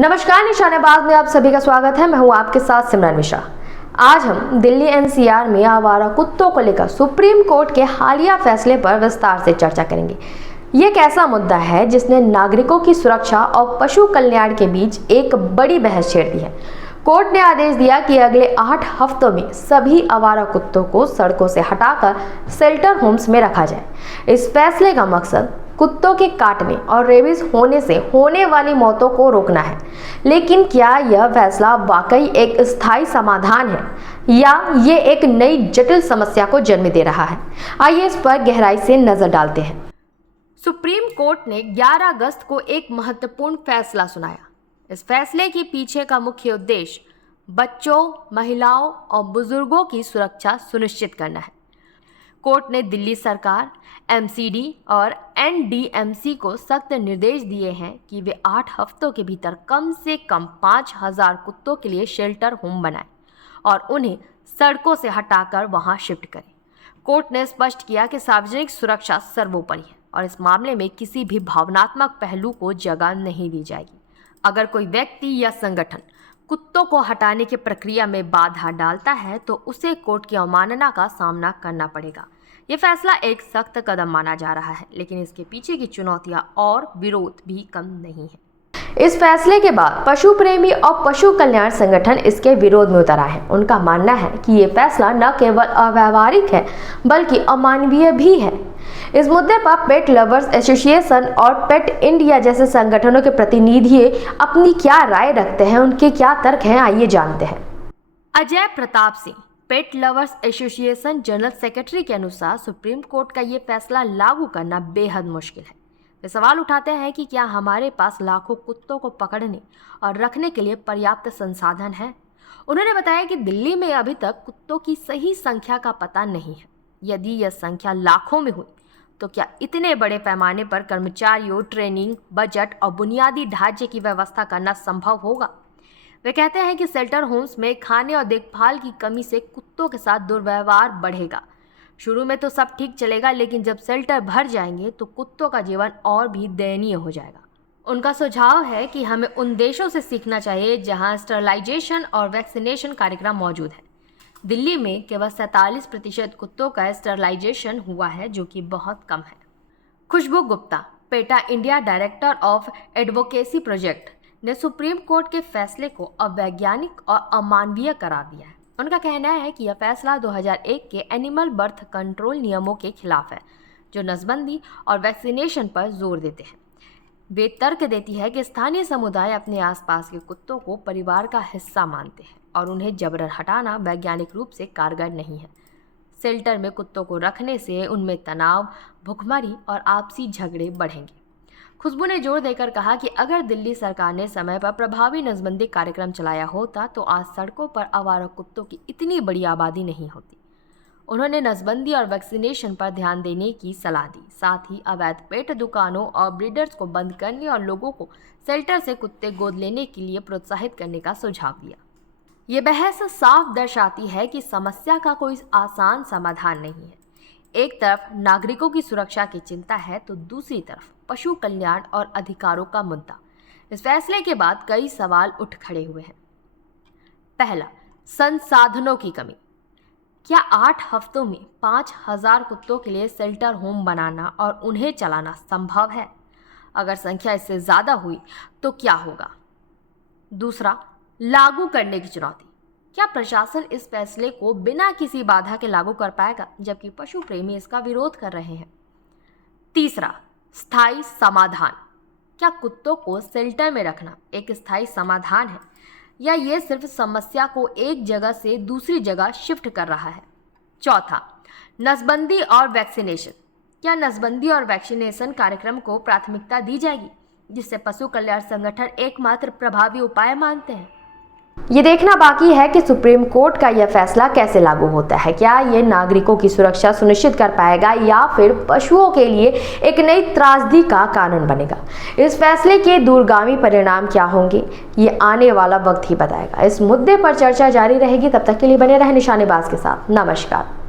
नमस्कार, निशानेबाज में आप सभी का स्वागत है। मैं हूं आपके साथ सिमरन मिश्रा। आज हम दिल्ली एनसीआर में आवारा कुत्तों को लेकर सुप्रीम कोर्ट के हालिया फैसले पर विस्तार से चर्चा करेंगे। ये एक ऐसा मुद्दा है जिसने नागरिकों की सुरक्षा और पशु कल्याण के बीच एक बड़ी बहस छेड़ दी है। कोर्ट ने आदेश दिया कि अगले 8 हफ्तों में सभी आवारा कुत्तों को सड़कों से हटाकर शेल्टर होम्स में रखा जाए। इस फैसले का मकसद कुत्तों के काटने और रेबीज होने से होने वाली मौतों को रोकना है। लेकिन क्या यह फैसला वाकई एक स्थायी समाधान है या ये एक नई जटिल समस्या को जन्म दे रहा है? आइए इस पर गहराई से नजर डालते हैं। सुप्रीम कोर्ट ने 11 अगस्त को एक महत्वपूर्ण फैसला सुनाया। इस फैसले के पीछे का मुख्य उद्देश्य बच्चों, महिलाओं और बुजुर्गों की सुरक्षा सुनिश्चित करना है। कोर्ट ने दिल्ली सरकार, एमसीडी और एनडीएमसी को सख्त निर्देश दिए हैं कि वे 8 हफ्तों के भीतर कम से कम 5000 कुत्तों के लिए शेल्टर होम बनाएं और उन्हें सड़कों से हटाकर वहां शिफ्ट करें। कोर्ट ने स्पष्ट किया कि सार्वजनिक सुरक्षा सर्वोपरि है और इस मामले में किसी भी भावनात्मक पहलू को जगह नहीं दी जाएगी। अगर कोई व्यक्ति या संगठन कुत्तों को हटाने की प्रक्रिया में बाधा डालता है तो उसे कोर्ट की अवमानना का सामना करना पड़ेगा। ये फैसला एक सख्त कदम माना जा रहा है, लेकिन इसके पीछे की चुनौतियां और विरोध भी कम नहीं है। इस फैसले के बाद पशु प्रेमी और पशु कल्याण संगठन इसके विरोध में उतर आए हैं। उनका मानना है कि ये फैसला न केवल अव्यावहारिक है बल्कि अमानवीय भी है। इस मुद्दे पर पेट लवर्स एसोसिएशन और पेट इंडिया जैसे संगठनों के प्रतिनिधि अपनी क्या राय रखते हैं, उनके क्या तर्क हैं, आइए जानते हैं। अजय प्रताप सिंह, पेट लवर्स एसोसिएशन जनरल सेक्रेटरी के अनुसार सुप्रीम कोर्ट का ये फैसला लागू करना बेहद मुश्किल है। वे सवाल उठाते हैं कि क्या हमारे पास लाखों कुत्तों को पकड़ने और रखने के लिए पर्याप्त संसाधन है। उन्होंने बताया कि दिल्ली में अभी तक कुत्तों की सही संख्या का पता नहीं है। यदि यह संख्या लाखों में हुई तो क्या इतने बड़े पैमाने पर कर्मचारियों, ट्रेनिंग, बजट और बुनियादी ढांचे की व्यवस्था करना संभव होगा। वे कहते हैं कि शेल्टर होम्स में खाने और देखभाल की कमी से कुत्तों के साथ दुर्व्यवहार बढ़ेगा। शुरू में तो सब ठीक चलेगा, लेकिन जब शेल्टर भर जाएंगे तो कुत्तों का जीवन और भी दयनीय हो जाएगा। उनका सुझाव है कि हमें उन देशों से सीखना चाहिए जहां स्टरलाइजेशन और वैक्सीनेशन कार्यक्रम मौजूद है। दिल्ली में केवल 47% कुत्तों का स्टरलाइजेशन हुआ है, जो कि बहुत कम है। Khushboo Gupta, PETA India director of advocacy project, ने सुप्रीम कोर्ट के फैसले को अवैज्ञानिक और अमानवीय करार दिया है। उनका कहना है कि यह फैसला 2001 के एनिमल बर्थ कंट्रोल नियमों के खिलाफ है, जो नसबंदी और वैक्सीनेशन पर जोर देते हैं। वे तर्क देती है कि स्थानीय समुदाय अपने आसपास के कुत्तों को परिवार का हिस्सा मानते हैं और उन्हें जबरन हटाना वैज्ञानिक रूप से कारगर नहीं है। शेल्टर में कुत्तों को रखने से उनमें तनाव, भुखमरी और आपसी झगड़े बढ़ेंगे। खुशबू ने जोर देकर कहा कि अगर दिल्ली सरकार ने समय पर प्रभावी नसबंदी कार्यक्रम चलाया होता तो आज सड़कों पर आवारा कुत्तों की इतनी बड़ी आबादी नहीं होती। उन्होंने नसबंदी और वैक्सीनेशन पर ध्यान देने की सलाह दी। साथ ही अवैध पेट दुकानों और ब्रीडर्स को बंद करने और लोगों को शेल्टर से कुत्ते गोद लेने के लिए प्रोत्साहित करने का सुझाव दिया। ये बहस साफ दर्शाती है कि समस्या का कोई आसान समाधान नहीं है। एक तरफ नागरिकों की सुरक्षा की चिंता है तो दूसरी तरफ पशु कल्याण और अधिकारों का मुद्दा। इस फैसले के बाद कई सवाल उठ खड़े हुए हैं। पहला, संसाधनों की कमी। क्या 8 हफ्तों में 5000 कुत्तों के लिए शेल्टर होम बनाना और उन्हें चलाना संभव है? अगर संख्या इससे ज़्यादा हुई तो क्या होगा? दूसरा, लागू करने की चुनौती। क्या प्रशासन इस फैसले को बिना किसी बाधा के लागू कर पाएगा, जबकि पशु प्रेमी इसका विरोध कर रहे हैं? तीसरा, स्थायी समाधान। क्या कुत्तों को शेल्टर में रखना एक स्थायी समाधान है या ये सिर्फ समस्या को एक जगह से दूसरी जगह शिफ्ट कर रहा है? चौथा, नसबंदी और वैक्सीनेशन। क्या नसबंदी और वैक्सीनेशन कार्यक्रम को प्राथमिकता दी जाएगी, जिससे पशु कल्याण संगठन एकमात्र प्रभावी उपाय मानते हैं? ये देखना बाकी है कि सुप्रीम कोर्ट का यह फैसला कैसे लागू होता है। क्या ये नागरिकों की सुरक्षा सुनिश्चित कर पाएगा या फिर पशुओं के लिए एक नई त्रासदी का कारण बनेगा? इस फैसले के दूरगामी परिणाम क्या होंगे, ये आने वाला वक्त ही बताएगा। इस मुद्दे पर चर्चा जारी रहेगी। तब तक के लिए बने रहे निशानेबाज के साथ। नमस्कार।